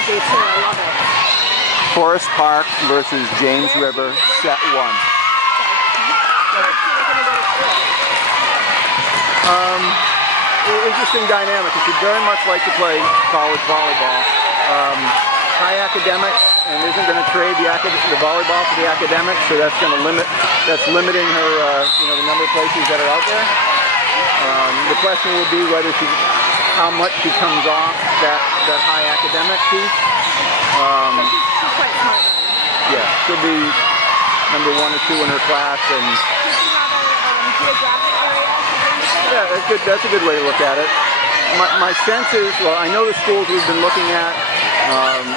energy too. I love it. Forest Park versus James River, set 1. Interesting dynamic. She very much like to play college volleyball. High academics, and isn't going to trade the volleyball for the academics, so that's going to limiting her, the number of places that are out there. The question will be how much she comes off that high academic piece. She's quite smart. Yeah, she'll be number 1 or 2 in her class, and does she have a geographic area? yeah, that's a good way to look at it. My sense is, well, I know the schools we've been looking at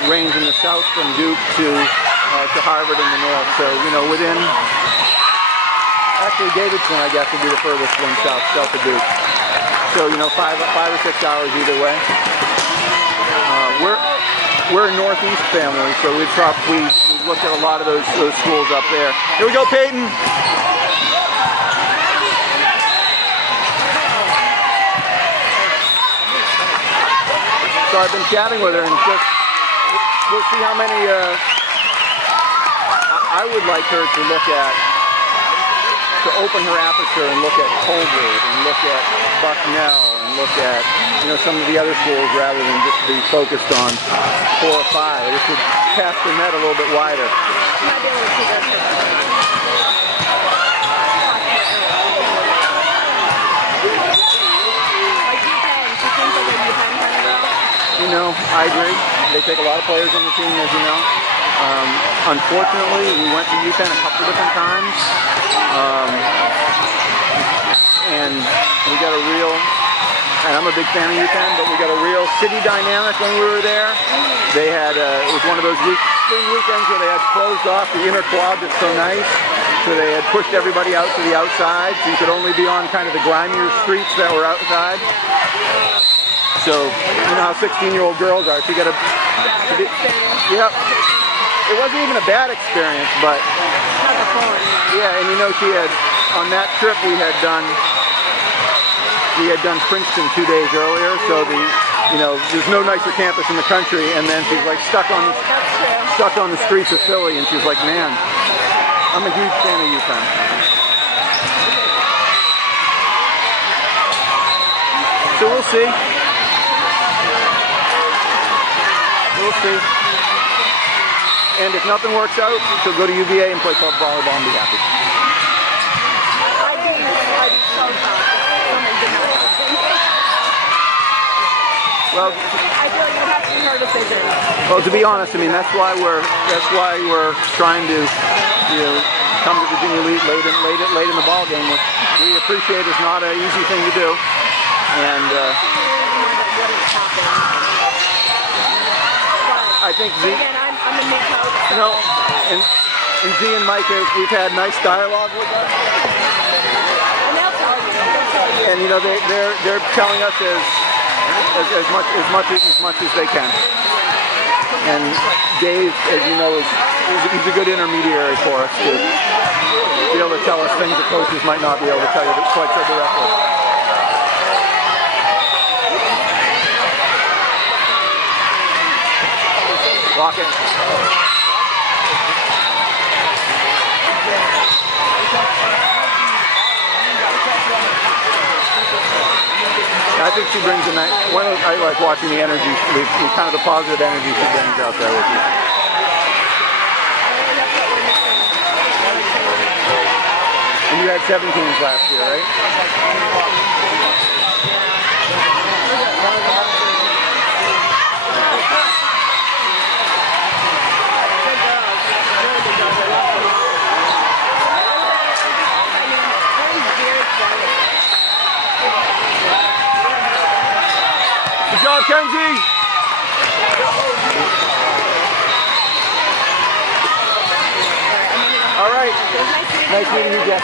range in the south from Duke to Harvard in the north. So, within, actually Davidson, I guess, would be the furthest one south of Duke. So, 5 or 6 hours either way. We're a northeast family, so we've looked at a lot of those schools up there. Here we go, Peyton. So I've been chatting with her, and we'll see how many, I would like her to look at, to open her aperture and look at Colgate and look at Bucknell and look at, some of the other schools rather than just be focused on 4 or 5. This would cast the net a little bit wider. I agree. They take a lot of players on the team, as you know. Unfortunately, we went to UPenn a couple different times, and we got a real, and I'm a big fan of UPenn, but we got a real city dynamic when we were there. They had, it was one of those spring weekends where they had closed off the inner quad that's so nice, so they had pushed everybody out to the outside, so you could only be on kind of the grimier streets that were outside. So, you know how 16-year-old girls are. So you got to, yep. It wasn't even a bad experience, but yeah. And she had on that trip we had done Princeton 2 days earlier. So there's no nicer campus in the country. And then she's like stuck on the streets of Philly, and she's like, man, I'm a huge fan of UPenn. So we'll see. We'll see. And if nothing works out, she'll go to UVA and play club volleyball and be happy. Well, I feel like it has to be her decision. Well, to be honest, that's why we're trying to come to Virginia late in the ball game, which we appreciate is not an easy thing to do. And I think Z. Again, I'm a new coach. So. And Z and Mike, we've had nice dialogue with us. And they'll tell you. And they're telling us as much as they can. And Dave, as you know, he's a good intermediary for us to be able to tell us things that coaches might not be able to tell you quite so directly. Rocket. I think she brings a nice, I like watching the energy, kind of the positive energy she brings out there with you. And you had 7 teams last year, right? Good job, Kenzie! All right. Nice meeting you, Jeff.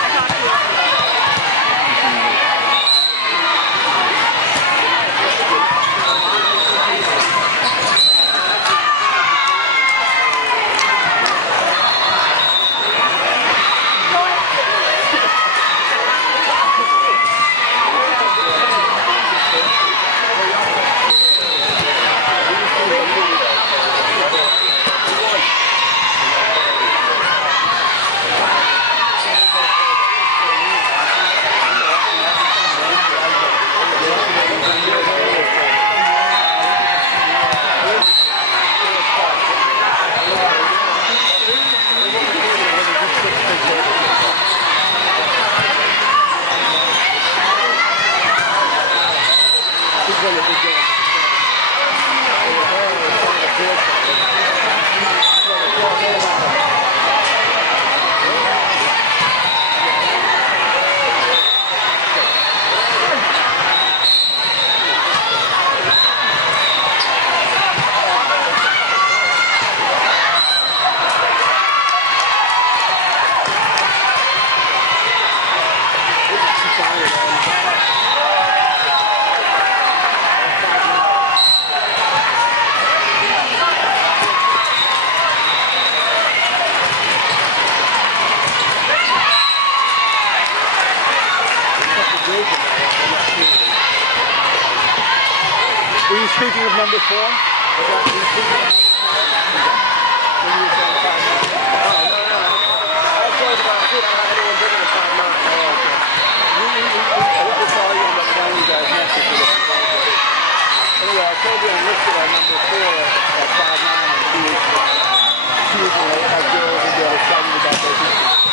Speaking of number 4. Anyway, I told you I listed our number 4 at 5'9", and she was a girl who got excited about those issues.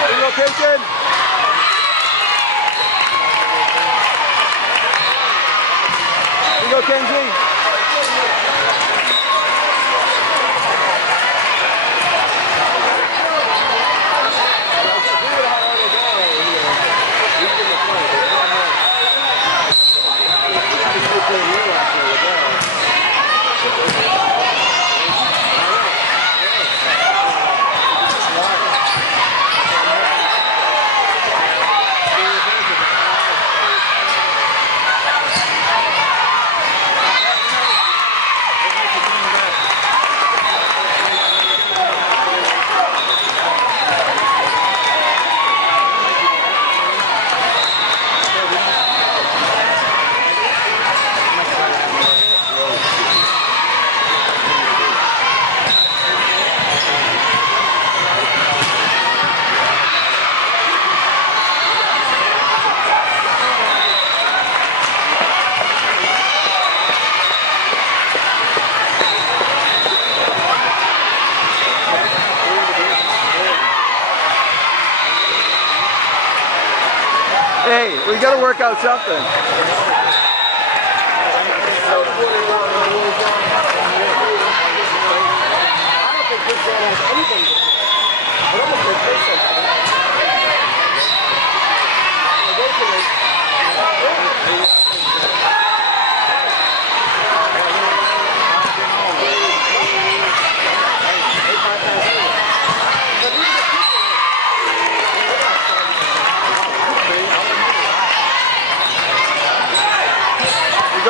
Here you go, Peyton. Here you go, Kenzie. Hey, we got to work out something. I don't think this man has anything to do. I don't think this has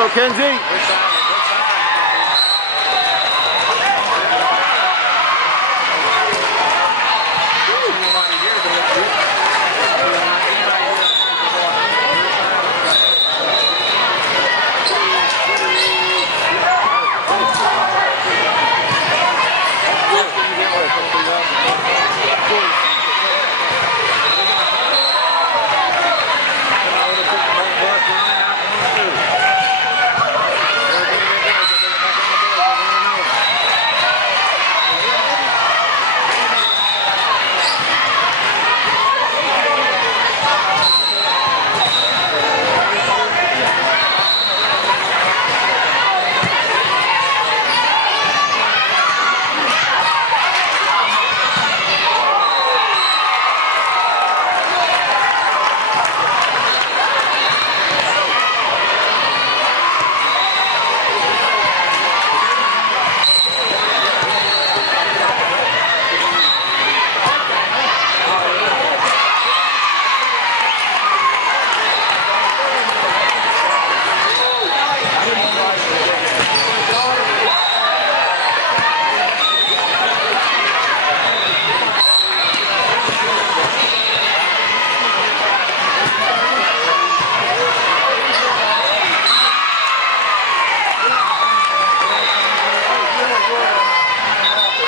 go, Kenzie.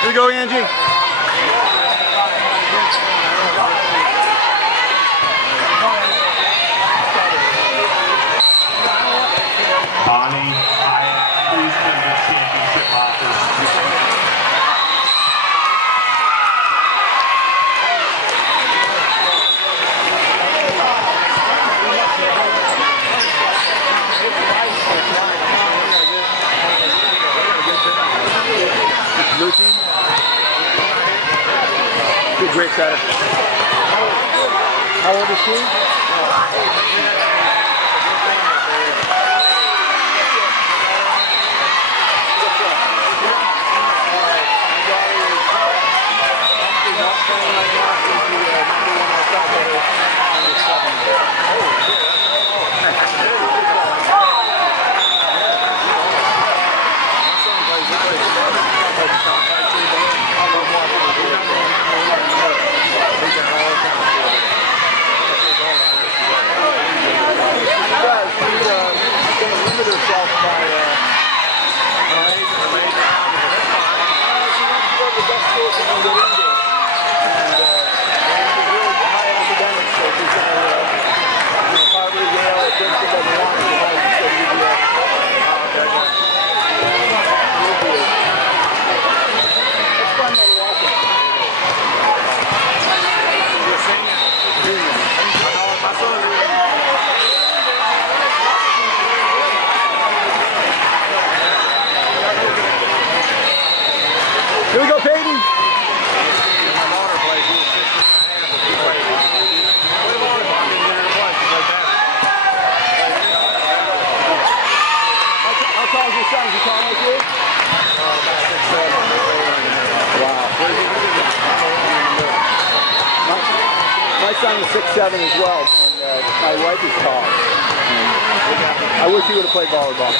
Here you go, Angie. Lucy. Good, great setter. How old is she? son is 6'7" as well, and my wife is tall. I wish he would have played volleyball.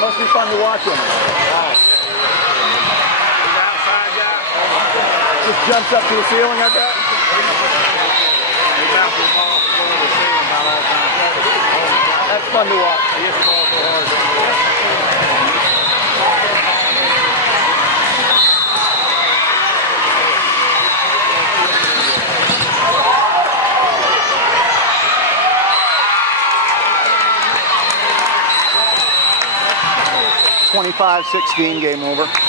Must be fun to watch him. Just jumps up to the ceiling, I bet. That's fun to watch. 25-16, game over.